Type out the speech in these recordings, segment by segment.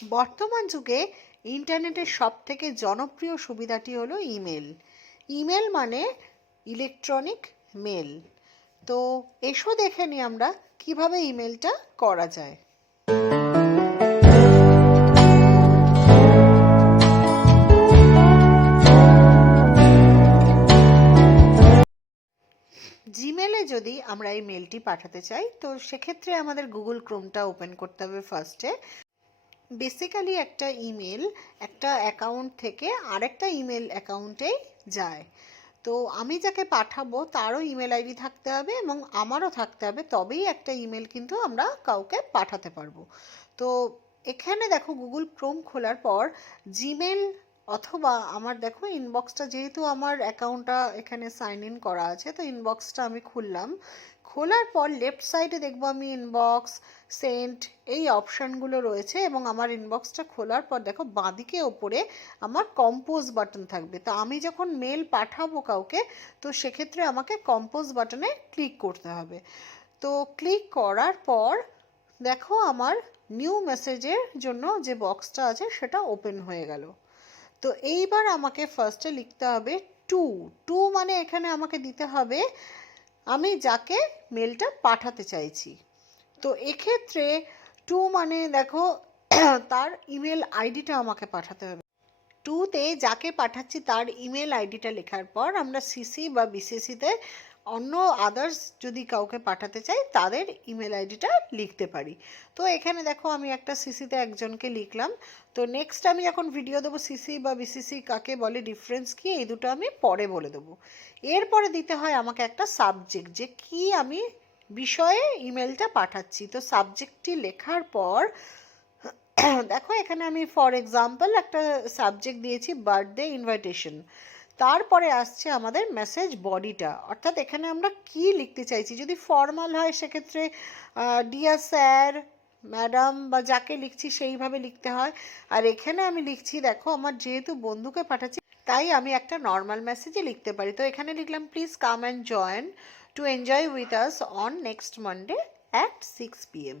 বর্তমান যুগে ইন্টারনেটের সবথেকে জনপ্রিয় সুবিধাটি হলো ইমেল। ইমেল মানে ইলেকট্রনিক মেল। তো এসো দেখে নিই আমরা কিভাবে ইমেলটা করা যায়। জিমেলে যদি আমরা এই মেলটি পাঠাতে চাই তো সেক্ষেত্রে আমাদের গুগল ক্রোমটা ওপেন করতে হবে ফার্স্টে। বেসিক্যালি একটা ইমেল একটা অ্যাকাউন্ট থেকে আরেকটা ইমেল অ্যাকাউন্টে যায়। তো আমি যাকে পাঠাবো তারও ইমেল আইডি থাকতে হবে এবং আমারও থাকতে হবে, তবেই একটা ইমেল কিন্তু আমরা কাউকে পাঠাতে পারবো। তো এখানে দেখো গুগল ক্রোম খোলার পর জিমেল অথবা আমার দেখো ইনবক্সটা, যেহেতু আমার অ্যাকাউন্টটা এখানে সাইন ইন করা আছে তো ইনবক্সটা আমি খুললাম। খোলার পর লেফট সাইডে দেখবো আমি ইনবক্স, সেন্ট এই অপশানগুলো রয়েছে এবং আমার ইনবক্সটা খোলার পর দেখো বাঁদিকে ওপরে আমার কম্পোজ বাটন থাকবে। তো আমি যখন মেল পাঠাবো কাউকে তো সেক্ষেত্রে আমাকে কম্পোজ বাটনে ক্লিক করতে হবে। তো ক্লিক করার পর দেখো আমার নিউ মেসেজের জন্য যে বক্সটা আছে সেটা ওপেন হয়ে গেল। তো এইবার আমাকে ফার্স্টে লিখতে হবে টু। টু মানে এখানে আমাকে দিতে হবে আমি যাকে মেলটা পাঠাতে চাইছি। তো এক্ষেত্রে টু মানে দেখো তার ইমেল আইডিটা আমাকে পাঠাতে হবে। টুতে যাকে পাঠাচ্ছি তার ইমেল আইডিটা লেখার পর আমরা সিসি বা বিসিসিতে অন্য আদার্স যদি কাউকে পাঠাতে চাই তাদের ইমেল আইডিটা লিখতে পারি। তো এখানে দেখো আমি একটা সিসিতে একজনকে লিখলাম। তো নেক্সট আমি যখন ভিডিও দেবো সিসি বা বিসিসি কাকে বলে, ডিফারেন্স কি, এই দুটো আমি পরে বলে দেবো। এরপরে দিতে হয় আমাকে একটা সাবজেক্ট, যে কি আমি বিষয়ে ইমেলটা পাঠাচ্ছি। তো সাবজেক্টটি লেখার পর দেখো এখানে আমি ফর এক্সাম্পল একটা সাবজেক্ট দিয়েছি বার্থডে ইনভাইটেশন। তারপরে আসছে আমাদের মেসেজ বডিটা, অর্থাৎ এখানে আমরা কি লিখতে চাইছি। যদি ফর্মাল হয় সেক্ষেত্রে ডিয়ার স্যার, ম্যাডাম বা যাকে লিখছি সেইভাবে লিখতে হয়। আর এখানে আমি লিখছি দেখো আমার যেহেতু বন্ধুকে পাঠাচ্ছি তাই আমি একটা নর্মাল মেসেজে লিখতে পারি। তো এখানে লিখলাম please come and join to enjoy with us on next Monday at 6 PM।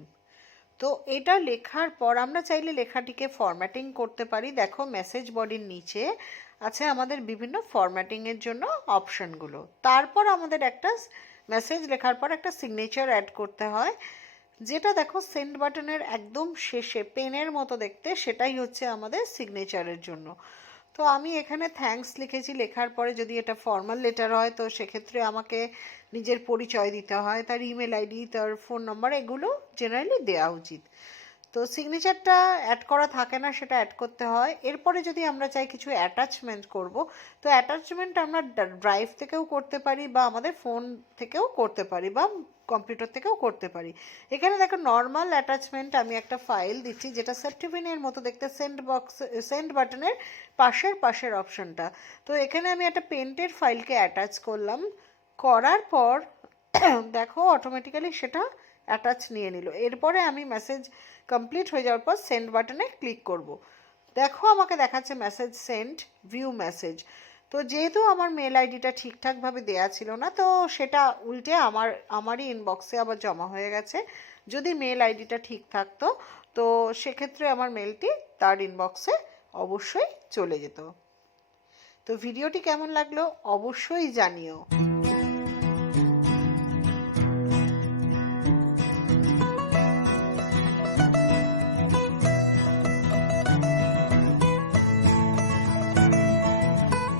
তো এটা লেখার পর আমরা চাইলে লেখাটিকে ফরম্যাটিং করতে পারি। দেখো মেসেজ বডির নিচে আছে আমাদের বিভিন্ন ফরম্যাটিংয়ের জন্য অপশানগুলো। তারপর আমাদের একটা মেসেজ লেখার পর একটা সিগনেচার অ্যাড করতে হয়, যেটা দেখো সেন্ড বাটনের একদম শেষে পেনের মতো দেখতে, সেটাই হচ্ছে আমাদের সিগনেচারের জন্য। তো আমি এখানে থ্যাঙ্কস লিখেছি। লেখার পরে যদি এটা ফর্মাল লেটার হয় তো সেক্ষেত্রে আমাকে নিজের পরিচয় দিতে হয়, তার ইমেল আইডি, তার ফোন নাম্বার, এগুলো জেনারেলি দেওয়া উচিত। তো সিগনেচারটা অ্যাড করা থাকে না, সেটা অ্যাড করতে হয়। এরপরে যদি আমরা চাই কিছু অ্যাটাচমেন্ট করব তো অ্যাটাচমেন্ট আমরা ড্রাইভ থেকেও করতে পারি বা আমাদের ফোন থেকেও করতে পারি বা কম্পিউটার থেকেও করতে পারি। এখানে দেখো নর্মাল অ্যাটাচমেন্ট আমি একটা ফাইল দিচ্ছি যেটা সেফটিপিনের মতো দেখতে, সেন্ড বাটনের পাশের অপশনটা। তো এখানে আমি একটা পেন্টের ফাইলকে অ্যাটাচ করলাম। করার পর দেখো অটোমেটিক্যালি সেটা অ্যাটাচ নিয়ে নিল। এরপরে আমি মেসেজ কমপ্লিট হয়ে যাওয়ার পর সেন্ড বাটনে ক্লিক করব। দেখো আমাকে দেখাচ্ছে মেসেজ সেন্ড, ভিউ মেসেজ। তো যেহেতু আমার মেল আইডিটা ঠিকঠাকভাবে দেওয়া ছিল না তো সেটা উল্টে আমারই ইনবক্সে আবার জমা হয়ে গেছে। যদি মেল আইডিটা ঠিক থাকতো তো সেক্ষেত্রে আমার মেলটি তার ইনবক্সে অবশ্যই চলে যেত। তো ভিডিওটি কেমন লাগলো অবশ্যই জানিও।